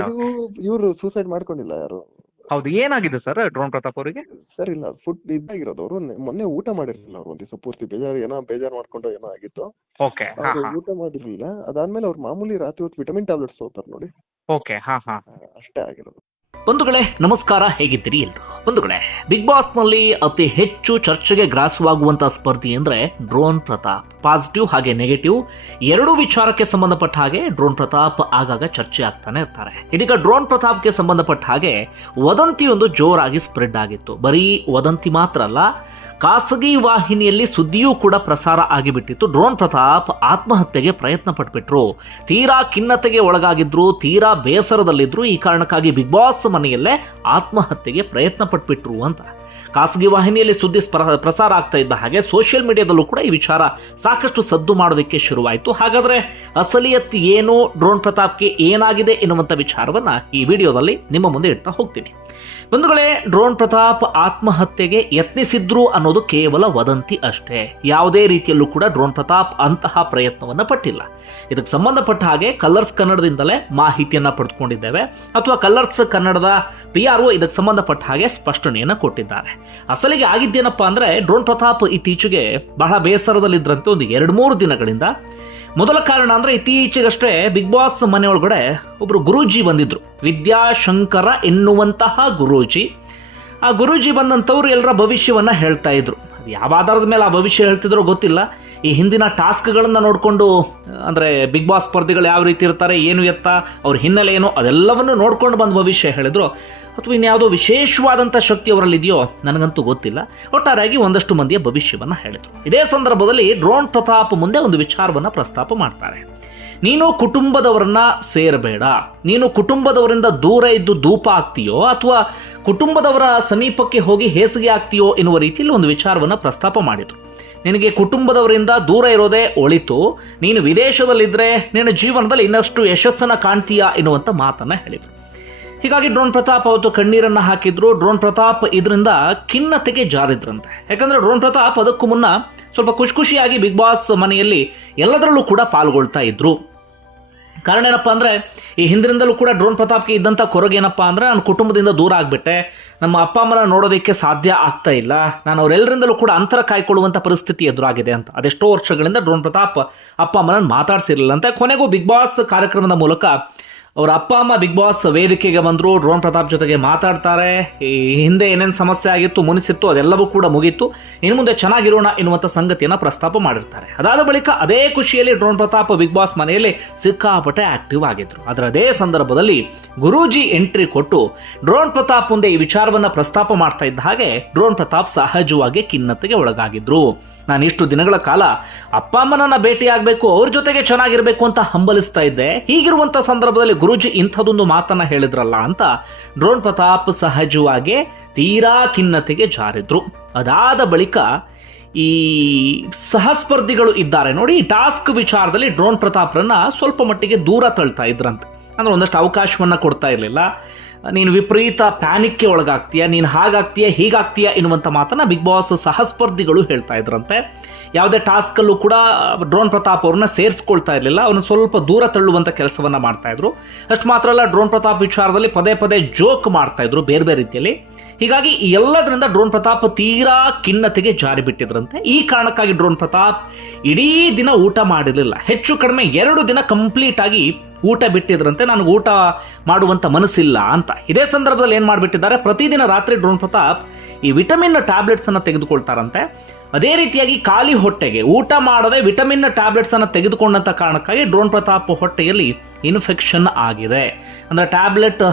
Okay. ಇವರು suicide ಮಾಡ್ಕೊಂಡಿಲ್ಲ ಯಾರು? ಹೌದು ಏನಾಗಿದೆ ಸರ್ ಡ್ರೋನ್ ಪ್ರತಾಪ್ ಅವರಿಗೆ? ಸರ್ ಇಲ್ಲ ಫುಡ್ ಇದ್ದಾಗಿರೋದು ಅವರು ಮೊನ್ನೆ ಊಟ ಮಾಡಿರ್ಲಿಲ್ಲ ಅವ್ರು ಒಂದು ದಿವಸ ಪೂರ್ತಿ ಬೇಜಾರು ಏನೋ ಬೇಜಾರು ಮಾಡ್ಕೊಂಡು ಏನೋ ಆಗಿತ್ತು. ಓಕೆ ಊಟ ಮಾಡಿರ್ಲಿಲ್ಲ. ಅದಾದ್ಮೇಲೆ ಅವ್ರು ಮಾಮೂಲಿ ರಾತ್ರಿ ಹೊತ್ತು ವಿಟಮಿನ್ ಟ್ಯಾಬ್ಲೆಟ್ಸ್ ತಗೋತಾರೆ ನೋಡಿ. ಓಕೆ ಹಾ ಹಾ. ಅಷ್ಟೇ ಆಗಿರೋದು. ಬಂಧುಗಳೇ, ನಮಸ್ಕಾರ. ಹೇಗಿದ್ದೀರಿ ಎಲ್ರು? ಬಂಧುಗಳೇ ಬಿಗ್ ಬಾಸ್ನಲ್ಲಿ ಅತಿ ಹೆಚ್ಚು ಚರ್ಚೆಗೆ ಗ್ರಾಸವಾಗುವಂತಹ ಸ್ಪರ್ಧಿ ಅಂದ್ರೆ ಡ್ರೋನ್ ಪ್ರತಾಪ್. ಪಾಸಿಟಿವ್ ಹಾಗೆ ನೆಗೆಟಿವ್ ಎರಡೂ ವಿಚಾರಕ್ಕೆ ಸಂಬಂಧಪಟ್ಟ ಹಾಗೆ ಡ್ರೋನ್ ಪ್ರತಾಪ್ ಆಗಾಗ ಚರ್ಚೆ ಆಗ್ತಾನೆ ಇರ್ತಾರೆ. ಇದೀಗ ಡ್ರೋನ್ ಪ್ರತಾಪ್ಗೆ ಸಂಬಂಧಪಟ್ಟ ಹಾಗೆ ವದಂತಿಯೊಂದು ಜೋರಾಗಿ ಸ್ಪ್ರೆಡ್ ಆಗಿತ್ತು. ಬರೀ ವದಂತಿ ಮಾತ್ರ ಅಲ್ಲ ಖಾಸಗಿ ವಾಹಿನಿಯಲ್ಲಿ ಸುದ್ದಿಯೂ ಕೂಡ ಪ್ರಸಾರ ಆಗಿಬಿಟ್ಟಿತ್ತು. ಡ್ರೋನ್ ಪ್ರತಾಪ್ ಆತ್ಮಹತ್ಯೆಗೆ ಪ್ರಯತ್ನ ಪಟ್ಬಿಟ್ರು ತೀರಾ ಖಿನ್ನತೆಗೆ ಒಳಗಾಗಿದ್ರು, ತೀರಾ ಬೇಸರದಲ್ಲಿದ್ರು. ಈ ಕಾರಣಕ್ಕಾಗಿ ಬಿಗ್ ಬಾಸ್ ಮನೆಯಲ್ಲೇ ಆತ್ಮಹತ್ಯೆಗೆ ಪ್ರಯತ್ನ ಪಟ್ಬಿಟ್ರು ಅಂತ. ಖಾಸಗಿ ವಾಹಿನಿಯಲ್ಲಿ ಸುದ್ದಿ ಪ್ರಸಾರ ಆಗ್ತಾ ಇದ್ದ ಹಾಗೆ ಸೋಷಿಯಲ್ ಮೀಡಿಯಾದಲ್ಲೂ ಕೂಡ ಈ ವಿಚಾರ ಸಾಕಷ್ಟು ಸದ್ದು ಮಾಡೋದಕ್ಕೆ ಶುರುವಾಯಿತು. ಹಾಗಾದ್ರೆ ಅಸಲಿಯತ್ ಏನು ಡ್ರೋನ್ ಪ್ರತಾಪ್ಗೆ ಏನಾಗಿದೆ ಎನ್ನುವಂಥ ವಿಚಾರವನ್ನು ಈ ವಿಡಿಯೋದಲ್ಲಿ ನಿಮ್ಮ ಮುಂದೆ ಇಡ್ತಾ ಹೋಗ್ತೀನಿ. ಬಂಧುಗಳೇ ಡ್ರೋನ್ ಪ್ರತಾಪ್ ಆತ್ಮಹತ್ಯೆಗೆ ಯತ್ನಿಸಿದ್ರು ಅನ್ನೋದು ಕೇವಲ ವದಂತಿ ಅಷ್ಟೇ. ಯಾವುದೇ ರೀತಿಯಲ್ಲೂ ಕೂಡ ಡ್ರೋನ್ ಪ್ರತಾಪ್ ಅಂತಹ ಪ್ರಯತ್ನವನ್ನು ಪಟ್ಟಿಲ್ಲ. ಇದಕ್ಕೆ ಸಂಬಂಧಪಟ್ಟ ಹಾಗೆ ಕಲರ್ಸ್ ಕನ್ನಡದಿಂದಲೇ ಮಾಹಿತಿಯನ್ನು ಪಡೆದುಕೊಂಡಿದ್ದೇವೆ. ಅಥವಾ ಕಲರ್ಸ್ ಕನ್ನಡದ ಪಿ ಆರ್ ಇದಕ್ಕೆ ಸಂಬಂಧಪಟ್ಟ ಹಾಗೆ ಸ್ಪಷ್ಟನೆಯನ್ನು ಕೊಟ್ಟಿದ್ದಾರೆ. ಅಸಲಿಗೆ ಆಗಿದ್ದೇನಪ್ಪ ಅಂದರೆ ಡ್ರೋನ್ ಪ್ರತಾಪ್ ಇತ್ತೀಚೆಗೆ ಬಹಳ ಬೇಸರದಲ್ಲಿದ್ದರಂತೆ ಒಂದು ಎರಡು ಮೂರು ದಿನಗಳಿಂದ. ಮೊದಲ ಕಾರಣ ಅಂದರೆ ಇತ್ತೀಚೆಗಷ್ಟೇ ಬಿಗ್ ಬಾಸ್ ಮನೆ ಒಳಗಡೆ ಒಬ್ರು ಗುರೂಜಿ ಬಂದಿದ್ದರು ವಿದ್ಯಾಶಂಕರ ಎನ್ನುವಂತಹ ಗುರೂಜಿ. ಆ ಗುರೂಜಿ ಬಂದಂಥವ್ರು ಎಲ್ಲರ ಭವಿಷ್ಯವನ್ನ ಹೇಳ್ತಾ ಇದ್ರು. ಯಾವ ಆಧಾರದ ಮೇಲೆ ಆ ಭವಿಷ್ಯ ಹೇಳ್ತಿದ್ರೋ ಗೊತ್ತಿಲ್ಲ. ಈ ಹಿಂದಿನ ಟಾಸ್ಕ್ಗಳನ್ನು ನೋಡಿಕೊಂಡು, ಅಂದರೆ ಬಿಗ್ ಬಾಸ್ ಸ್ಪರ್ಧಿಗಳು ಯಾವ ರೀತಿ ಇರ್ತಾರೆ, ಏನು ಎತ್ತ, ಅವ್ರ ಹಿನ್ನೆಲೆ ಏನು, ಅದೆಲ್ಲವನ್ನು ನೋಡ್ಕೊಂಡು ಬಂದು ಭವಿಷ್ಯ ಹೇಳಿದ್ರು. ಅಥವಾ ಇನ್ಯಾವುದೋ ವಿಶೇಷವಾದಂಥ ಶಕ್ತಿ ಅವರಲ್ಲಿ ಇದೆಯೋ, ನನಗಂತೂ ಗೊತ್ತಿಲ್ಲ. ಒಟ್ಟಾರೆಯಾಗಿ ಒಂದಷ್ಟು ಮಂದಿಯ ಭವಿಷ್ಯವನ್ನು ಹೇಳಿದ್ರು. ಇದೇ ಸಂದರ್ಭದಲ್ಲಿ ಡ್ರೋನ್ ಪ್ರತಾಪ್ ಮುಂದೆ ಒಂದು ವಿಚಾರವನ್ನು ಪ್ರಸ್ತಾಪ ಮಾಡ್ತಾರೆ. ನೀನು ಕುಟುಂಬದವರನ್ನ ಸೇರಬೇಡ. ನೀನು ಕುಟುಂಬದವರಿಂದ ದೂರ ಇದ್ದು ಧೂಪ ಆಗ್ತೀಯೋ ಅಥವಾ ಕುಟುಂಬದವರ ಸಮೀಪಕ್ಕೆ ಹೋಗಿ ಹೇಸಿಗೆ ಆಗ್ತೀಯೋ ಎನ್ನುವ ರೀತಿಯಲ್ಲಿ ಒಂದು ವಿಚಾರವನ್ನು ಪ್ರಸ್ತಾಪ ಮಾಡಿತು. ನಿನಗೆ ಕುಟುಂಬದವರಿಂದ ದೂರ ಇರೋದೇ ಒಳಿತು. ನೀನು ವಿದೇಶದಲ್ಲಿದ್ದರೆ ನಿನ್ನ ಜೀವನದಲ್ಲಿ ಇನ್ನಷ್ಟು ಯಶಸ್ಸನ್ನು ಕಾಣ್ತೀಯಾ ಎನ್ನುವಂಥ ಮಾತನ್ನು ಹೇಳಿದರು ಹೀಗಾಗಿ ಡ್ರೋನ್ ಪ್ರತಾಪ್ ಅವತ್ತು ಕಣ್ಣೀರನ್ನು ಹಾಕಿದ್ರು. ಡ್ರೋನ್ ಪ್ರತಾಪ್ ಇದರಿಂದ ಖಿನ್ನತೆಗೆ ಜಾರಿದ್ರಂತೆ. ಯಾಕಂದರೆ ಡ್ರೋನ್ ಪ್ರತಾಪ್ ಅದಕ್ಕೂ ಮುನ್ನ ಸ್ವಲ್ಪ ಖುಷಿ ಖುಷಿಯಾಗಿ ಬಿಗ್ ಬಾಸ್ ಮನೆಯಲ್ಲಿ ಎಲ್ಲದರಲ್ಲೂ ಕೂಡ ಪಾಲ್ಗೊಳ್ತಾ ಇದ್ರು. ಕಾರಣ ಏನಪ್ಪ ಅಂದರೆ, ಈ ಹಿಂದಿನಿಂದಲೂ ಕೂಡ ಡ್ರೋನ್ ಪ್ರತಾಪ್ಗೆ ಇದ್ದಂಥ ಕೊರಗೆ ಏನಪ್ಪ ಅಂದರೆ, ನನ್ನ ಕುಟುಂಬದಿಂದ ದೂರ ಆಗಿಬಿಟ್ಟೆ. ನಮ್ಮ ಅಪ್ಪ, ಅಮ್ಮನ ನೋಡೋದಕ್ಕೆ ಸಾಧ್ಯ ಆಗ್ತಾ ಇಲ್ಲ. ನಾನು ಅವರೆಲ್ಲರಿಂದಲೂ ಕೂಡ ಅಂತರ ಕಾಯ್ಕೊಳ್ಳುವಂಥ ಪರಿಸ್ಥಿತಿ ಎದುರಾಗಿದೆ ಅಂತ. ಅದೆಷ್ಟೋ ವರ್ಷಗಳಿಂದ ಡ್ರೋನ್ ಪ್ರತಾಪ್ ಅಪ್ಪ, ಅಮ್ಮನನ್ನು ಮಾತಾಡ್ಸಿರಲಿಲ್ಲ ಅಂತ ಕೊನೆಗೂ ಬಿಗ್ ಬಾಸ್ ಕಾರ್ಯಕ್ರಮದ ಮೂಲಕ ಅವರ ಅಪ್ಪ ಅಮ್ಮ ಬಿಗ್ ಬಾಸ್ ವೇದಿಕೆಗೆ ಬಂದರು, ಡ್ರೋನ್ ಪ್ರತಾಪ್ ಜೊತೆಗೆ ಮಾತಾಡ್ತಾರೆ. ಈ ಹಿಂದೆ ಏನೇನು ಸಮಸ್ಯೆ ಆಗಿತ್ತು, ಮುನಿಸಿತ್ತು, ಅದೆಲ್ಲವೂ ಕೂಡ ಮುಗೀತು. ಇನ್ನು ಮುಂದೆ ಚೆನ್ನಾಗಿರೋಣ ಎನ್ನುವಂಥ ಸಂಗತಿಯನ್ನು ಪ್ರಸ್ತಾಪ ಮಾಡಿರ್ತಾರೆ. ಅದಾದ ಬಳಿಕ ಅದೇ ಖುಷಿಯಲ್ಲಿ ಡ್ರೋನ್ ಪ್ರತಾಪ್ ಬಿಗ್ ಬಾಸ್ ಮನೆಯಲ್ಲಿ ಸಿಕ್ಕಾಪಟ್ಟೆ ಆಕ್ಟಿವ್ ಆಗಿದ್ರು. ಅದರ ಅದೇ ಸಂದರ್ಭದಲ್ಲಿ ಗುರೂಜಿ ಎಂಟ್ರಿ ಕೊಟ್ಟು ಡ್ರೋನ್ ಪ್ರತಾಪ್ ಮುಂದೆ ಈ ವಿಚಾರವನ್ನು ಪ್ರಸ್ತಾಪ ಮಾಡ್ತಾ ಇದ್ದ ಹಾಗೆ ಡ್ರೋನ್ ಪ್ರತಾಪ್ ಸಹಜವಾಗಿ ಖಿನ್ನತೆಗೆ ಒಳಗಾಗಿದ್ರು. ನಾನು ಇಷ್ಟು ದಿನಗಳ ಕಾಲ ಅಪ್ಪ ಅಮ್ಮನನ್ನ ಭೇಟಿಯಾಗಬೇಕು, ಅವ್ರ ಜೊತೆಗೆ ಚೆನ್ನಾಗಿರಬೇಕು ಅಂತ ಹಂಬಲಿಸ್ತಾ ಇದ್ದೆ. ಹೀಗಿರುವಂಥ ಸಂದರ್ಭದಲ್ಲಿ ಗುರುಜಿ ಇಂಥದೊಂದು ಮಾತನ್ನ ಹೇಳಿದ್ರಲ್ಲ ಅಂತ ಡ್ರೋನ್ ಪ್ರತಾಪ್ ಸಹಜವಾಗಿ ತೀರಾ ಖಿನ್ನತೆಗೆ ಜಾರಿದ್ರು. ಅದಾದ ಬಳಿಕ ಈ ಸಹಸ್ಪರ್ಧಿಗಳು ಇದ್ದಾರೆ ನೋಡಿ, ಟಾಸ್ಕ್ ವಿಚಾರದಲ್ಲಿ ಡ್ರೋನ್ ಪ್ರತಾಪ್ರನ್ನ ಸ್ವಲ್ಪ ಮಟ್ಟಿಗೆ ದೂರ ತಳ್ತಾ ಇದ್ರಂತೆ. ಅಂದ್ರೆ ಒಂದಷ್ಟು ಅವಕಾಶವನ್ನ ಕೊಡ್ತಾ ಇರಲಿಲ್ಲ. ನೀನು ವಿಪರೀತ ಪ್ಯಾನಿಕ್ಗೆ ಒಳಗಾಗ್ತೀಯ? ನೀನು ಹಾಗಾಗ್ತೀಯ? ಹೀಗಾಗ್ತೀಯ? ಎನ್ನುವಂಥ ಮಾತನ್ನು ಬಿಗ್ ಬಾಸ್ ಸಹಸ್ಪರ್ಧಿಗಳು ಹೇಳ್ತಾ ಇದ್ರಂತೆ. ಯಾವುದೇ ಟಾಸ್ಕಲ್ಲೂ ಕೂಡ ಡ್ರೋನ್ ಪ್ರತಾಪ್ ಅವ್ರನ್ನ ಸೇರಿಸ್ಕೊಳ್ತಾ ಇರಲಿಲ್ಲ. ಅವನು ಸ್ವಲ್ಪ ದೂರ ತಳ್ಳುವಂಥ ಕೆಲಸವನ್ನು ಮಾಡ್ತಾಯಿದ್ರು ಅಷ್ಟು ಮಾತ್ರ ಅಲ್ಲ, ಡ್ರೋನ್ ಪ್ರತಾಪ್ ವಿಚಾರದಲ್ಲಿ ಪದೇ ಪದೇ ಜೋಕ್ ಮಾಡ್ತಾಯಿದ್ರು ಬೇರೆ ಬೇರೆ ರೀತಿಯಲ್ಲಿ. ಹೀಗಾಗಿ ಎಲ್ಲದರಿಂದ ಡ್ರೋನ್ ಪ್ರತಾಪ್ ತೀರಾ ಖಿನ್ನತೆಗೆ ಜಾರಿ ಬಿಟ್ಟಿದ್ರಂತೆ. ಈ ಕಾರಣಕ್ಕಾಗಿ ಡ್ರೋನ್ ಪ್ರತಾಪ್ ಇಡೀ ದಿನ ಊಟ ಮಾಡಿರಲಿಲ್ಲ. ಹೆಚ್ಚು ಕಡಿಮೆ ಎರಡು ದಿನ ಕಂಪ್ಲೀಟ್ ಆಗಿ ಊಟ ಬಿಟ್ಟಿದ್ರಂತೆ ನನಗೆ ಊಟ ಮಾಡುವಂಥ ಮನಸ್ಸಿಲ್ಲ ಅಂತ. ಇದೇ ಸಂದರ್ಭದಲ್ಲಿ ಏನು ಮಾಡಿಬಿಟ್ಟಿದ್ದಾರೆ? ಪ್ರತಿದಿನ ರಾತ್ರಿ ಡ್ರೋನ್ ಪ್ರತಾಪ್ ಈ ವಿಟಮಿನ್ ಟ್ಯಾಬ್ಲೆಟ್ಸನ್ನು ತೆಗೆದುಕೊಳ್ತಾರಂತೆ. ಅದೇ ರೀತಿಯಾಗಿ ಖಾಲಿ ಹೊಟ್ಟೆಗೆ ಊಟ ಮಾಡದೆ ವಿಟಮಿನ್ ಟ್ಯಾಬ್ಲೆಟ್ಸನ್ನು ತೆಗೆದುಕೊಂಡಂಥ ಕಾರಣಕ್ಕಾಗಿ ಡ್ರೋನ್ ಪ್ರತಾಪ್ ಹೊಟ್ಟೆಯಲ್ಲಿ ಇನ್ಫೆಕ್ಷನ್ ಆಗಿದೆ. ಅಂದರೆ ಟ್ಯಾಬ್ಲೆಟ್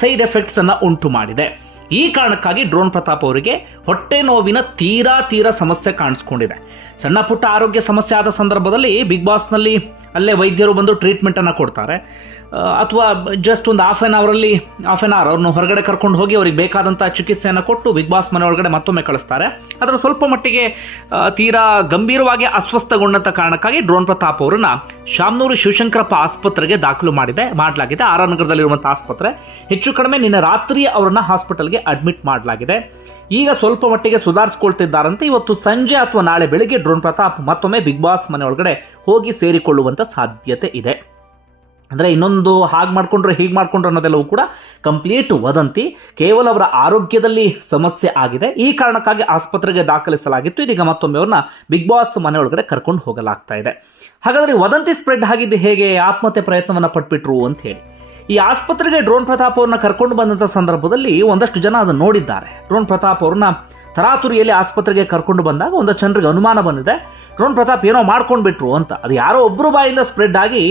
ಸೈಡ್ ಎಫೆಕ್ಟ್ಸನ್ನು ಉಂಟು ಮಾಡಿದೆ ಈ ಕಾರಣಕ್ಕಾಗಿ ಡ್ರೋನ್ ಪ್ರತಾಪ್ ಅವರಿಗೆ ಹೊಟ್ಟೆ ನೋವಿನ ತೀರಾ ತೀರಾ ಸಮಸ್ಯೆ ಕಾಣಿಸ್ಕೊಂಡಿದೆ. ಸಣ್ಣ ಪುಟ್ಟ ಆರೋಗ್ಯ ಸಮಸ್ಯೆ ಆದ ಸಂದರ್ಭದಲ್ಲಿ ಬಿಗ್ ಬಾಸ್ನಲ್ಲಿ ಅಲ್ಲೇ ವೈದ್ಯರು ಬಂದು ಟ್ರೀಟ್ಮೆಂಟನ್ನು ಕೊಡ್ತಾರೆ. ಅಥವಾ ಜಸ್ಟ್ ಒಂದು ಹಾಫ್ ಆನ್ ಅವರಲ್ಲಿ ಹಾಫ್ ಆನ್ ಅವರ್ ಅವ್ರನ್ನ ಹೊರಗಡೆ ಕರ್ಕೊಂಡು ಹೋಗಿ ಅವ್ರಿಗೆ ಬೇಕಾದಂಥ ಚಿಕಿತ್ಸೆಯನ್ನು ಕೊಟ್ಟು ಬಿಗ್ ಬಾಸ್ ಮನೆ ಒಳಗಡೆ ಮತ್ತೊಮ್ಮೆ ಕಳಿಸ್ತಾರೆ. ಅದರ ಸ್ವಲ್ಪ ಮಟ್ಟಿಗೆ ತೀರಾ ಗಂಭೀರವಾಗಿ ಅಸ್ವಸ್ಥಗೊಂಡಂಥ ಕಾರಣಕ್ಕಾಗಿ ಡ್ರೋನ್ ಪ್ರತಾಪ್ ಅವರನ್ನ ಶಾಮನೂರು ಶಿವಶಂಕರಪ್ಪ ಆಸ್ಪತ್ರೆಗೆ ದಾಖಲು ಮಾಡಿದೆ, ಮಾಡಲಾಗಿದೆ. ಆರ್ ಆರ್ ನಗರದಲ್ಲಿರುವಂಥ ಆಸ್ಪತ್ರೆ. ಹೆಚ್ಚು ಕಡಿಮೆ ನಿನ್ನೆ ರಾತ್ರಿ ಅವರನ್ನ ಹಾಸ್ಪಿಟಲ್ಗೆ ಅಡ್ಮಿಟ್ ಮಾಡಲಾಗಿದೆ. ಈಗ ಸ್ವಲ್ಪ ಮಟ್ಟಿಗೆ ಸುಧಾರಿಸ್ಕೊಳ್ತಿದ್ದಾರಂತೆ. ಇವತ್ತು ಸಂಜೆ ಅಥವಾ ನಾಳೆ ಬೆಳಿಗ್ಗೆ ಡ್ರೋನ್ ಪ್ರತಾಪ್ ಮತ್ತೊಮ್ಮೆ ಬಿಗ್ ಬಾಸ್ ಮನೆ ಒಳಗಡೆ ಹೋಗಿ ಸೇರಿಕೊಳ್ಳುವಂಥ ಸಾಧ್ಯತೆ ಇದೆ. ಅಂದರೆ ಇನ್ನೊಂದು ಹಾಗೆ ಮಾಡಿಕೊಂಡ್ರೆ ಹೀಗೆ ಮಾಡಿಕೊಂಡ್ರೆ ಅನ್ನೋದೆಲ್ಲವೂ ಕೂಡ ಕಂಪ್ಲೀಟ್ ವದಂತಿ. ಕೇವಲ ಅವರ ಆರೋಗ್ಯದಲ್ಲಿ ಸಮಸ್ಯೆ ಆಗಿದೆ. ಈ ಕಾರಣಕ್ಕಾಗಿ ಆಸ್ಪತ್ರೆಗೆ ದಾಖಲಿಸಲಾಗಿತ್ತು. ಇದೀಗ ಮತ್ತೊಮ್ಮೆ ಅವ್ರನ್ನ ಬಿಗ್ ಬಾಸ್ ಮನೆ ಒಳಗಡೆ ಕರ್ಕೊಂಡು ಹೋಗಲಾಗ್ತಾ ಇದೆ. ಹಾಗಾದರೆ ವದಂತಿ ಸ್ಪ್ರೆಡ್ ಆಗಿದ್ದು ಹೇಗೆ? ಆತ್ಮಹತ್ಯೆ ಪ್ರಯತ್ನವನ್ನು ಪಟ್ಬಿಟ್ರು ಅಂತ ಹೇಳಿ. ಈ ಆಸ್ಪತ್ರೆಗೆ ಡ್ರೋನ್ ಪ್ರತಾಪ್ ಅವ್ರನ್ನ ಕರ್ಕೊಂಡು ಬಂದಂಥ ಸಂದರ್ಭದಲ್ಲಿ ಒಂದಷ್ಟು ಜನ ಅದನ್ನು ನೋಡಿದ್ದಾರೆ. ಡ್ರೋನ್ ಪ್ರತಾಪ್ ಅವ್ರನ್ನ ತರಾತುರಿಯಲ್ಲಿ ಆಸ್ಪತ್ರೆಗೆ ಕರ್ಕೊಂಡು ಬಂದಾಗ ಒಂದು ಜನರಿಗೆ ಅನುಮಾನ ಬಂದಿದೆ. ಡ್ರೋನ್ ಪ್ರತಾಪ್ ಏನೋ ಮಾಡ್ಕೊಂಡು ಬಿಟ್ರು ಅಂತ. ಅದು ಯಾರೋ ಒಬ್ಬರು ಬಾಯಿಂದ ಸ್ಪ್ರೆಡ್ ಆಗಿ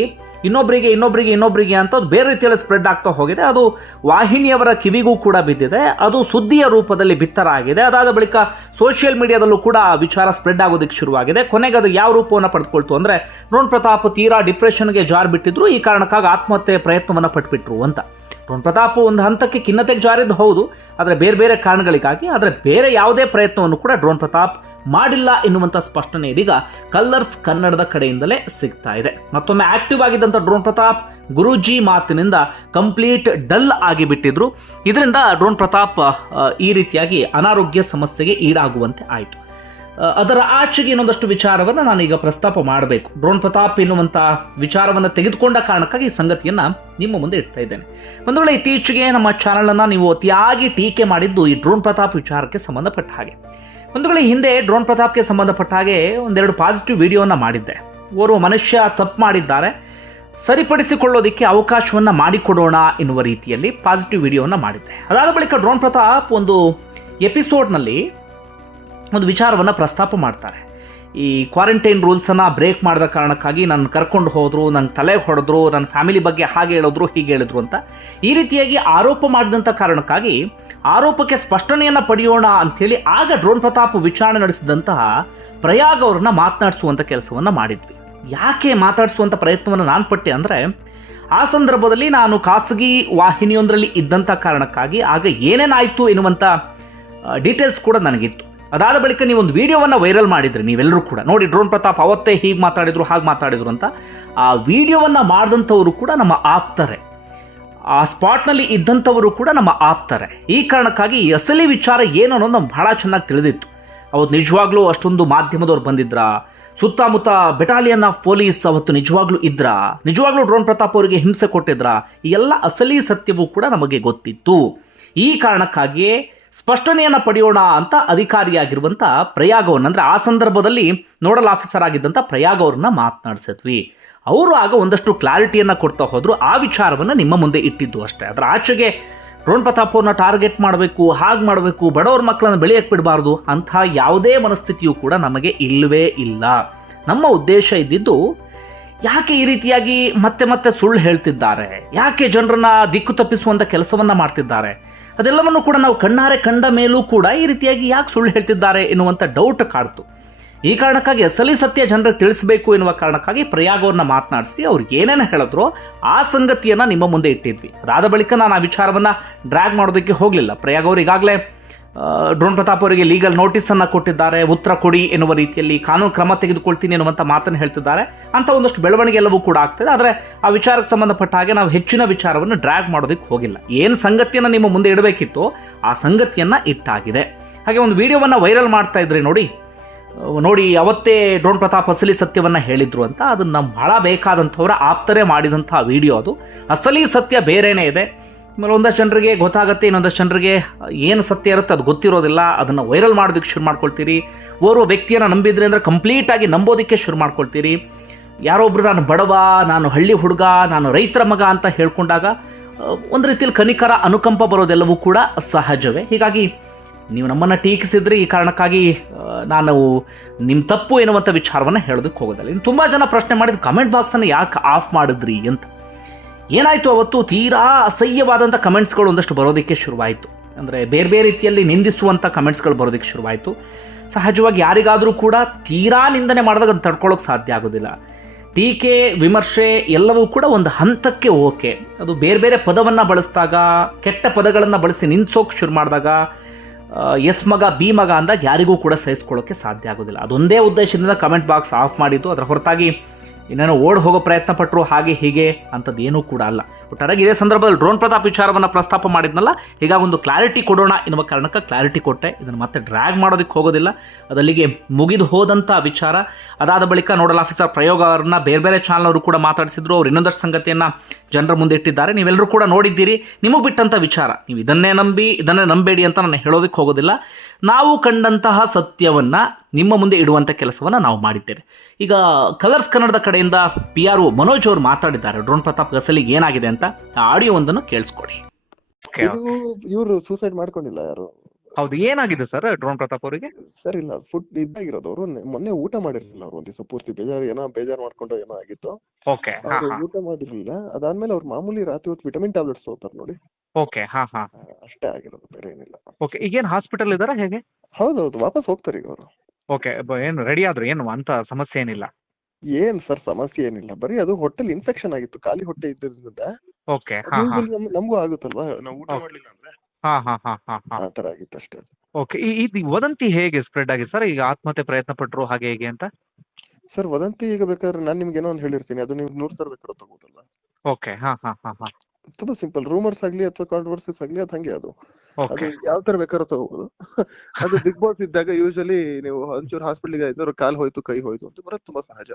ಇನ್ನೊಬ್ಬರಿಗೆ ಇನ್ನೊಬ್ಬರಿಗೆ ಇನ್ನೊಬ್ಬರಿಗೆ ಅಂತ ಅದು ಬೇರೆ ರೀತಿಯಲ್ಲಿ ಸ್ಪ್ರೆಡ್ ಆಗ್ತಾ ಹೋಗಿದೆ. ಅದು ವಾಹಿನಿಯವರ ಕಿವಿಗೂ ಕೂಡ ಬಿದ್ದಿದೆ. ಅದು ಸುದ್ದಿಯ ರೂಪದಲ್ಲಿ ಬಿತ್ತರ ಆಗಿದೆ. ಅದಾದ ಬಳಿಕ ಸೋಷಿಯಲ್ ಮೀಡಿಯಾದಲ್ಲೂ ಕೂಡ ಆ ವಿಚಾರ ಸ್ಪ್ರೆಡ್ ಆಗೋದಕ್ಕೆ ಶುರುವಾಗಿದೆ. ಕೊನೆಗೆ ಅದು ಯಾವ ರೂಪವನ್ನು ಪಡೆದುಕೊಳ್ತು ಅಂದರೆ ಡ್ರೋನ್ ಪ್ರತಾಪ್ ತೀರಾ ಡಿಪ್ರೆಷನ್ಗೆ ಜಾರ್ ಬಿಟ್ಟಿದ್ರು. ಈ ಕಾರಣಕ್ಕಾಗಿ ಆತ್ಮಹತ್ಯೆ ಪ್ರಯತ್ನವನ್ನು ಪಟ್ಬಿಟ್ರು ಅಂತ. ಡ್ರೋನ್ ಪ್ರತಾಪ್ ಒಂದು ಹಂತಕ್ಕೆ ಖಿನ್ನತೆಗೆ ಜಾರಿದ್ದು ಹೌದು, ಆದರೆ ಬೇರೆ ಬೇರೆ ಕಾರಣಗಳಿಗಾಗಿ, ಆದರೆ ಬೇರೆ ಯಾವುದೇ ಪ್ರಯತ್ನವನ್ನು ಕೂಡ ಡ್ರೋನ್ ಪ್ರತಾಪ್ ಮಾಡಿಲ್ಲ ಎನ್ನುವಂಥ ಸ್ಪಷ್ಟನೆ ಇದೀಗ ಕಲ್ಲರ್ಸ್ ಕನ್ನಡದ ಕಡೆಯಿಂದಲೇ ಸಿಗ್ತಾ ಇದೆ. ಮತ್ತೊಮ್ಮೆ ಆಕ್ಟಿವ್ ಆಗಿದ್ದಂಥ ಡ್ರೋನ್ ಪ್ರತಾಪ್ ಗುರೂಜಿ ಮಾತಿನಿಂದ ಕಂಪ್ಲೀಟ್ ಡಲ್ ಆಗಿ ಬಿಟ್ಟಿದ್ರು ಇದರಿಂದ ಡ್ರೋನ್ ಪ್ರತಾಪ್ ಈ ರೀತಿಯಾಗಿ ಅನಾರೋಗ್ಯ ಸಮಸ್ಯೆಗೆ ಈಡಾಗುವಂತೆ ಆಯಿತು. ಅದರ ಆಚೆಗೆ ಇನ್ನೊಂದಷ್ಟು ವಿಚಾರವನ್ನು ನಾನೀಗ ಪ್ರಸ್ತಾಪ ಮಾಡಬೇಕು. ಡ್ರೋನ್ ಪ್ರತಾಪ್ ಎನ್ನುವಂಥ ವಿಚಾರವನ್ನು ತೆಗೆದುಕೊಂಡ ಕಾರಣಕ್ಕಾಗಿ ಈ ಸಂಗತಿಯನ್ನು ನಿಮ್ಮ ಮುಂದೆ ಇಡ್ತಾ ಇದ್ದೇನೆ. ಒಂದು ವೇಳೆ ಇತ್ತೀಚೆಗೆ ನಮ್ಮ ಚಾನಲನ್ನು ನೀವು ಅತಿಯಾಗಿ ಟೀಕೆ ಮಾಡಿದ್ದು ಈ ಡ್ರೋನ್ ಪ್ರತಾಪ್ ವಿಚಾರಕ್ಕೆ ಸಂಬಂಧಪಟ್ಟ ಹಾಗೆ. ಒಂದು ವೇಳೆ ಹಿಂದೆ ಡ್ರೋನ್ ಪ್ರತಾಪ್ಗೆ ಸಂಬಂಧಪಟ್ಟ ಹಾಗೆ ಒಂದೆರಡು ಪಾಸಿಟಿವ್ ವಿಡಿಯೋನ ಮಾಡಿದ್ದೆ. ಓರ್ವ ಮನುಷ್ಯ ತಪ್ಪು ಮಾಡಿದ್ದಾರೆ. ಸರಿಪಡಿಸಿಕೊಳ್ಳೋದಕ್ಕೆ ಅವಕಾಶವನ್ನು ಮಾಡಿಕೊಡೋಣ ಎನ್ನುವ ರೀತಿಯಲ್ಲಿ ಪಾಸಿಟಿವ್ ವಿಡಿಯೋವನ್ನು ಮಾಡಿದ್ದೆ. ಅದಾದ ಬಳಿಕ ಡ್ರೋನ್ ಪ್ರತಾಪ್ ಒಂದು ಎಪಿಸೋಡ್ನಲ್ಲಿ ಒಂದು ವಿಚಾರವನ್ನು ಪ್ರಸ್ತಾಪ ಮಾಡ್ತಾರೆ. ಈ ಕ್ವಾರಂಟೈನ್ ರೂಲ್ಸನ್ನು ಬ್ರೇಕ್ ಮಾಡಿದ ಕಾರಣಕ್ಕಾಗಿ ನನ್ನ ಕರ್ಕೊಂಡು ಹೋದರು ನನ್ನ ತಲೆ ಹೊಡೆದ್ರು ನನ್ನ ಫ್ಯಾಮಿಲಿ ಬಗ್ಗೆ ಹಾಗೆ ಹೇಳಿದ್ರು, ಹೀಗೆ ಹೇಳಿದ್ರು ಅಂತ ಈ ರೀತಿಯಾಗಿ ಆರೋಪ ಮಾಡಿದಂಥ ಕಾರಣಕ್ಕಾಗಿ ಆರೋಪಕ್ಕೆ ಸ್ಪಷ್ಟನೆಯನ್ನು ಪಡೆಯೋಣ ಅಂಥೇಳಿ ಆಗ ಡ್ರೋನ್ ಪ್ರತಾಪ್ ವಿಚಾರಣೆ ನಡೆಸಿದಂತಹ ಪ್ರಯಾಗ್ ಅವ್ರನ್ನ ಮಾತನಾಡಿಸುವಂಥ ಕೆಲಸವನ್ನು ಮಾಡಿದ್ವಿ. ಯಾಕೆ ಮಾತಾಡಿಸುವಂಥ ಪ್ರಯತ್ನವನ್ನು ನಾನು ಪಟ್ಟೆ ಅಂದರೆ ಆ ಸಂದರ್ಭದಲ್ಲಿ ನಾನು ಖಾಸಗಿ ವಾಹಿನಿಯೊಂದರಲ್ಲಿ ಇದ್ದಂಥ ಕಾರಣಕ್ಕಾಗಿ ಆಗ ಏನೇನಾಯಿತು ಎನ್ನುವಂಥ ಡೀಟೇಲ್ಸ್ ಕೂಡ ನನಗಿತ್ತು. ಅದಾದ ಬಳಿಕ ನೀವು ಒಂದು ವಿಡಿಯೋವನ್ನು ವೈರಲ್ ಮಾಡಿದ್ರಿ, ನೀವೆಲ್ಲರೂ ಕೂಡ. ನೋಡಿ, ಡ್ರೋನ್ ಪ್ರತಾಪ್ ಅವತ್ತೇ ಹೀಗೆ ಮಾತಾಡಿದ್ರು, ಹಾಗೆ ಮಾತಾಡಿದ್ರು ಅಂತ. ಆ ವಿಡಿಯೋವನ್ನು ಮಾಡಿದಂಥವರು ಕೂಡ ನಮ್ಮ ಆಪ್ತಾರೆ. ಆ ಸ್ಪಾಟ್ನಲ್ಲಿ ಇದ್ದಂಥವರು ಕೂಡ ನಮ್ಮ ಆಪ್ತಾರೆ. ಈ ಕಾರಣಕ್ಕಾಗಿ ಅಸಲಿ ವಿಚಾರ ಏನು ಅನ್ನೋದು ನಮ್ಗೆ ಭಾಳ ಚೆನ್ನಾಗಿ ತಿಳಿದಿತ್ತು. ಅವತ್ತು ನಿಜವಾಗ್ಲೂ ಅಷ್ಟೊಂದು ಮಾಧ್ಯಮದವ್ರು ಬಂದಿದ್ರಾ? ಸುತ್ತಮುತ್ತ ಬೆಟಾಲಿಯನ್ ಆಫ್ ಪೊಲೀಸ್ ಅವತ್ತು ನಿಜವಾಗ್ಲೂ ಇದ್ರಾ? ನಿಜವಾಗ್ಲೂ ಡ್ರೋನ್ ಪ್ರತಾಪ್ ಅವರಿಗೆ ಹಿಂಸೆ ಕೊಟ್ಟಿದ್ರ? ಈ ಎಲ್ಲ ಅಸಲಿ ಸತ್ಯವೂ ಕೂಡ ನಮಗೆ ಗೊತ್ತಿತ್ತು. ಈ ಕಾರಣಕ್ಕಾಗಿಯೇ ಸ್ಪಷ್ಟನೆಯನ್ನು ಪಡೆಯೋಣ ಅಂತ ಅಧಿಕಾರಿಯಾಗಿರುವಂಥ ಪ್ರಯಾಗ್ ಅವ್ರನ್ನ ಅಂದರೆ ಆ ಸಂದರ್ಭದಲ್ಲಿ ನೋಡಲ್ ಆಫೀಸರ್ ಆಗಿದ್ದಂಥ ಪ್ರಯಾಗ್ ಅವ್ರನ್ನ ಮಾತನಾಡಿಸಿದ್ವಿ. ಅವರು ಆಗ ಒಂದಷ್ಟು ಕ್ಲಾರಿಟಿಯನ್ನು ಕೊಡ್ತಾ ಹೋದರು. ಆ ವಿಚಾರವನ್ನು ನಿಮ್ಮ ಮುಂದೆ ಇಟ್ಟಿದ್ದು ಅಷ್ಟೇ. ಅದರ ಆಚೆಗೆ ಡ್ರೋನ್ ಪ್ರತಾಪ್ ಅವ್ರನ್ನ ಟಾರ್ಗೆಟ್ ಮಾಡಬೇಕು, ಹಾಗೆ ಮಾಡಬೇಕು, ಬಡವ್ರ ಮಕ್ಕಳನ್ನು ಬೆಳೆಯಕ್ಕೆ ಬಿಡಬಾರ್ದು ಅಂತಹ ಯಾವುದೇ ಮನಸ್ಥಿತಿಯೂ ಕೂಡ ನಮಗೆ ಇಲ್ಲವೇ ಇಲ್ಲ. ನಮ್ಮ ಉದ್ದೇಶ ಇದ್ದಿದ್ದು ಯಾಕೆ ಈ ರೀತಿಯಾಗಿ ಮತ್ತೆ ಮತ್ತೆ ಸುಳ್ಳು ಹೇಳ್ತಿದ್ದಾರೆ? ಯಾಕೆ ಜನರನ್ನ ದಿಕ್ಕು ತಪ್ಪಿಸುವಂಥ ಕೆಲಸವನ್ನ ಮಾಡ್ತಿದ್ದಾರೆ? ಅದೆಲ್ಲವನ್ನು ಕೂಡ ನಾವು ಕಣ್ಣಾರೆ ಕಂಡ ಮೇಲೂ ಕೂಡ ಈ ರೀತಿಯಾಗಿ ಯಾಕೆ ಸುಳ್ಳು ಹೇಳ್ತಿದ್ದಾರೆ ಎನ್ನುವಂಥ ಡೌಟ್ ಕಾಡ್ತು. ಈ ಕಾರಣಕ್ಕಾಗಿ ಅಸಲಿ ಸತ್ಯ ಜನರಿಗೆ ತಿಳಿಸಬೇಕು ಎನ್ನುವ ಕಾರಣಕ್ಕಾಗಿ ಪ್ರಯಾಗವ್ರನ್ನ ಮಾತನಾಡಿಸಿ ಅವ್ರು ಏನೇನು ಹೇಳಿದ್ರು ಆ ಸಂಗತಿಯನ್ನು ನಿಮ್ಮ ಮುಂದೆ ಇಟ್ಟಿದ್ವಿ. ಅದಾದ ಬಳಿಕ ನಾನು ಆ ವಿಚಾರವನ್ನು ಡ್ರ್ಯಾಗ್ ಮಾಡೋದಕ್ಕೆ ಹೋಗಲಿಲ್ಲ. ಪ್ರಯಾಗ್ ಅವರು ಈಗಾಗಲೇ ಡ್ರೋನ್ ಪ್ರತಾಪ್ ಅವರಿಗೆ ಲೀಗಲ್ ನೋಟಿಸನ್ನು ಕೊಟ್ಟಿದ್ದಾರೆ. ಉತ್ತರ ಕೊಡಿ ಎನ್ನುವ ರೀತಿಯಲ್ಲಿ ಕಾನೂನು ಕ್ರಮ ತೆಗೆದುಕೊಳ್ತೀನಿ ಎನ್ನುವಂಥ ಮಾತನ್ನು ಹೇಳ್ತಿದ್ದಾರೆ. ಅಂತ ಒಂದಷ್ಟು ಬೆಳವಣಿಗೆ ಎಲ್ಲವೂ ಕೂಡ ಆಗ್ತದೆ. ಆದರೆ ಆ ವಿಚಾರಕ್ಕೆ ಸಂಬಂಧಪಟ್ಟ ಹಾಗೆ ನಾವು ಹೆಚ್ಚಿನ ವಿಚಾರವನ್ನು ಡ್ರ್ಯಾಗ್ ಮಾಡೋದಕ್ಕೆ ಹೋಗಿಲ್ಲ. ಏನು ಸಂಗತಿಯನ್ನು ನಿಮ್ಮ ಮುಂದೆ ಇಡಬೇಕಿತ್ತು ಆ ಸಂಗತಿಯನ್ನು ಇಟ್ಟಾಗಿದೆ. ಹಾಗೆ ಒಂದು ವಿಡಿಯೋವನ್ನು ವೈರಲ್ ಮಾಡ್ತಾ ಇದ್ರಿ ನೋಡಿ ನೋಡಿ ಅವತ್ತೇ ಡ್ರೋನ್ ಪ್ರತಾಪ್ ಅಸಲಿ ಸತ್ಯವನ್ನು ಹೇಳಿದ್ರು ಅಂತ. ಅದನ್ನು ಭಾಳ ಬೇಕಾದಂಥವ್ರ ಆಪ್ತರೇ ಮಾಡಿದಂಥ ವಿಡಿಯೋ ಅದು. ಅಸಲಿ ಸತ್ಯ ಬೇರೇನೇ ಇದೆ. ಆಮೇಲೆ ಒಂದಷ್ಟು ಜನರಿಗೆ ಗೊತ್ತಾಗುತ್ತೆ, ಇನ್ನೊಂದಷ್ಟು ಜನರಿಗೆ ಏನು ಸತ್ಯ ಇರುತ್ತೆ ಅದು ಗೊತ್ತಿರೋದಿಲ್ಲ, ಅದನ್ನು ವೈರಲ್ ಮಾಡೋದಕ್ಕೆ ಶುರು ಮಾಡ್ಕೊಳ್ತೀರಿ. ಓರ್ವ ವ್ಯಕ್ತಿಯನ್ನು ನಂಬಿದ್ರಿ ಅಂದರೆ ಕಂಪ್ಲೀಟಾಗಿ ನಂಬೋದಕ್ಕೆ ಶುರು ಮಾಡ್ಕೊಳ್ತೀರಿ. ಯಾರೊಬ್ಬರು ನಾನು ಬಡವ, ನಾನು ಹಳ್ಳಿ ಹುಡುಗ, ನಾನು ರೈತರ ಮಗ ಅಂತ ಹೇಳ್ಕೊಂಡಾಗ ಒಂದು ರೀತಿಯಲ್ಲಿ ಕನಿಕರ ಅನುಕಂಪ ಬರೋದೆಲ್ಲವೂ ಕೂಡ ಸಹಜವೇ. ಹೀಗಾಗಿ ನೀವು ನಮ್ಮನ್ನು ಟೀಕಿಸಿದ್ರೆ, ಈ ಕಾರಣಕ್ಕಾಗಿ ನಾನು ನಿಮ್ಮ ತಪ್ಪು ಎನ್ನುವಂಥ ವಿಚಾರವನ್ನು ಹೇಳೋದಕ್ಕೆ ಹೋಗೋದಿಲ್ಲ. ಇನ್ನು ತುಂಬ ಜನ ಪ್ರಶ್ನೆ ಮಾಡಿದ ಕಮೆಂಟ್ ಬಾಕ್ಸನ್ನು ಯಾಕೆ ಆಫ್ ಮಾಡಿದ್ರಿ? ಅಂತ. ಏನಾಯಿತು ಅವತ್ತು? ತೀರಾ ಅಸಹ್ಯವಾದಂಥ ಕಮೆಂಟ್ಸ್ಗಳು ಒಂದಷ್ಟು ಬರೋದಕ್ಕೆ ಶುರುವಾಯಿತು. ಅಂದರೆ ಬೇರೆ ಬೇರೆ ರೀತಿಯಲ್ಲಿ ನಿಂದಿಸುವಂಥ ಕಮೆಂಟ್ಸ್ಗಳು ಬರೋದಕ್ಕೆ ಶುರುವಾಯಿತು. ಸಹಜವಾಗಿ ಯಾರಿಗಾದರೂ ಕೂಡ ತೀರಾ ನಿಂದನೆ ಮಾಡಿದಾಗ ಅದನ್ನು ತಡ್ಕೊಳ್ಳೋಕೆ ಸಾಧ್ಯ ಆಗೋದಿಲ್ಲ. ಟೀಕೆ, ವಿಮರ್ಶೆ ಎಲ್ಲವೂ ಕೂಡ ಒಂದು ಹಂತಕ್ಕೆ ಓಕೆ ಅದು ಬೇರೆ ಬೇರೆ ಪದವನ್ನು ಬಳಸಿದಾಗ, ಕೆಟ್ಟ ಪದಗಳನ್ನು ಬಳಸಿ ನಿಂದಿಸೋಕೆ ಶುರು ಮಾಡಿದಾಗ ಎಸ್ ಮಗ, ಬಿ ಮಗ ಅಂದಾಗ ಯಾರಿಗೂ ಕೂಡ ಸಹಿಸ್ಕೊಳ್ಳೋಕ್ಕೆ ಸಾಧ್ಯ ಆಗೋದಿಲ್ಲ. ಅದೊಂದೇ ಉದ್ದೇಶದಿಂದ ಕಮೆಂಟ್ ಬಾಕ್ಸ್ ಆಫ್ ಮಾಡಿದ್ದು. ಅದರ ಹೊರತಾಗಿ ಇನ್ನೇನೋ ಓಡ್ ಹೋಗೋ ಪ್ರಯತ್ನ ಪಟ್ಟರು ಹಾಗೆ ಹೀಗೆ ಅಂಥದ್ದು ಕೂಡ ಅಲ್ಲ. ಒಟ್ಟಾರಾಗಿ ಇದೇ ಸಂದರ್ಭದಲ್ಲಿ ಡ್ರೋನ್ ಪ್ರತಾಪ್ ವಿಚಾರವನ್ನು ಪ್ರಸ್ತಾಪ ಮಾಡಿದ್ನಲ್ಲ ಹೀಗಾಗಿ ಒಂದು ಕ್ಲಾರಿಟಿ ಕೊಡೋಣ ಎನ್ನುವ ಕಾರಣಕ್ಕೆ ಕ್ಲಾರಿಟಿ ಕೊಟ್ಟೆ. ಇದನ್ನು ಮತ್ತೆ ಡ್ರ್ಯಾಗ್ ಮಾಡೋದಕ್ಕೆ ಹೋಗೋದಿಲ್ಲ. ಅದಲ್ಲಿಗೆ ಮುಗಿದು ಹೋದಂಥ ವಿಚಾರ. ಅದಾದ ಬಳಿಕ ನೋಡಲ್ ಆಫೀಸರ್ ಪ್ರಯೋಗ ಅವರನ್ನ ಬೇರೆ ಬೇರೆ ಚಾನಲ್ನವರು ಕೂಡ ಮಾತಾಡಿಸಿದ್ರು. ಅವ್ರು ಇನ್ನೊಂದಷ್ಟು ಸಂಗತಿಯನ್ನು ಜನರ ಮುಂದೆ ಇಟ್ಟಿದ್ದಾರೆ. ನೀವೆಲ್ಲರೂ ಕೂಡ ನೋಡಿದ್ದೀರಿ. ನಿಮಗೆ ಬಿಟ್ಟಂಥ ವಿಚಾರ. ನೀವು ಇದನ್ನೇ ನಂಬಿ, ಇದನ್ನೇ ನಂಬೇಡಿ ಅಂತ ನಾನು ಹೇಳೋದಕ್ಕೆ ಹೋಗೋದಿಲ್ಲ. ನಾವು ಕಂಡಂತಹ ಸತ್ಯವನ್ನು ನಿಮ್ಮ ಮುಂದೆ ಇಡುವಂಥ ಕೆಲಸವನ್ನು ನಾವು ಮಾಡಿದ್ದೇವೆ. ಈಗ ಕಲರ್ಸ್ ಕನ್ನಡದ ಕಡೆಯಿಂದ ಪಿ ಆರ್ ಒ ಮನೋಜ್ ಅವರು ಮಾತಾಡಿದ್ದಾರೆ. ಡ್ರೋನ್ ಪ್ರತಾಪ್ ಗಸಲಿಗೆ ಏನಾಗಿದೆ ಅಂತ ಆ ಆಡಿಯೋ ಒಂದನ್ನು ಕೇಳಿಸ್ಕೊಡಿ. ಇವರು ಸೂಸೈಡ್ ಮಾಡ್ಕೊಂಡಿಲ್ಲ ಯಾರು? ಹೌದು ಏನಾಗಿದೆ ಸರ್ ಡ್ರೋನ್ ಪ್ರತಾಪ್ ಅವರಿಗೆ? ಸರ್ ಇಲ್ಲ ಫುಡ್ ಇದ್ದಾಗಿರೋದು ಅವರು. ಮೊನ್ನೆ ಊಟ ಮಾಡಿರ್ಲಿಲ್ಲ ಅವ್ರು ಒಂದ್ ದಿವಸ ಪೂರ್ತಿ. ಬೇಜಾರು ಏನೋ ಬೇಜಾರು ಮಾಡ್ಕೊಂಡು ಏನೋ ಆಗಿತ್ತು. ಓಕೆ ಹಾಂ ಊಟ ಮಾಡಿರ್ಲಿಲ್ಲ. ಅದಾದ್ಮೇಲೆ ಅವ್ರು ಮಾಮೂಲಿ ರಾತ್ರಿ ಹೊತ್ತು ವಿಟಮಿನ್ ಟ್ಯಾಬ್ಲೆಟ್ಸ್ ತಗೋತಾರೆ ನೋಡಿ. ಓಕೆ ಹಾ ಹಾ. ಅಷ್ಟೇ ಆಗಿರೋದು ಬೇರೆ ಏನಿಲ್ಲ ಓಕೆ ಈಗೇನು ಹಾಸ್ಪಿಟಲ್ ಇದ್ದಾರಾ ಹೇಗೆ? ಹೌದೌದು ವಾಪಸ್ ಹೋಗ್ತಾರೆ ಈಗ ಅವರು. ಓಕೆ ಏನು ರೆಡಿ ಆದ್ರು ಏನು ಅಂತ ಸಮಸ್ಯೆ ಏನಿಲ್ಲ. ಏನ್ ಸರ್ ಸಮಸ್ಯೆ ಏನಿಲ್ಲ ಬರೀ ಅದು ಹೊಟ್ಟೆಲಿ ಇನ್ಫೆಕ್ಷನ್ ಆಗಿತ್ತು ಖಾಲಿ ಹೊಟ್ಟೆ ಇದ್ದಿದ್ದರಿಂದ ಓಕೆ ಹಾಂ ಹಾಂ. ನಮಗೂ ಆಗುತ್ತಲ್ವಾ? ನಾವು ಊಟ ಮಾಡಲಿಲ್ಲ ಅಂದ್ರೆ? ಹಾ ಹಾ ಹಾ ಹಾ ಹಾಂ. ಆ ತರ ಆಗಿತ್ತು ಅಷ್ಟೇ ಓಕೆ ಈ ಇದು ವದಂತಿ ಹೇಗೆ ಸ್ಪ್ರೆಡ್ ಆಗಿದೆ ಸರ್ ಈಗ ಆತ್ಮಹತ್ಯೆ ಪ್ರಯತ್ನ ಪಟ್ಟರು ಹಾಗೆ ಹೇಗೆ ಅಂತ? ಸರ್ ವದಂತಿ ಈಗ ಬೇಕಾದ್ರೆ ನಾನು ನಿಮ್ಗೆ ಏನೋ ಒಂದು ಹೇಳಿರ್ತೀನಿ ಅದು ನೀವು ನೂರು ಸರ್ ಬೇಕಾದ್ರೆ ತಗೋದಲ್ಲ ಓಕೆ ಹಾಂ ಹಾಂ ಹಾಂ ಹಾಂ. ತುಂಬಾ ಸಿಂಪಲ್ ರೂಮರ್ಸ್ ಆಗಲಿ ಅಥವಾ ಕಾಂಟ್ರವರ್ಸಿಸ್ ಆಗಲಿ ಅದು ಹಂಗೆ ಅದು. ಯಾವ ತರ ಬೇಕಾದ್ರೂ ತಗೋಬಹುದು ಅದು ಬಿಗ್ ಬಾಸ್ ಇದ್ದಾಗ ಯೂಶಲಿ ನೀವು ಒಂಚೂರು ಹಾಸ್ಪಿಟ್ಲಿಗೆ ಇದ್ದವ್ರು ಕಾಲು ಹೋಯ್ತು ಕೈ ಹೋಯ್ತು ಅಂತ ಬರೋದು ತುಂಬಾ ಸಹಜ.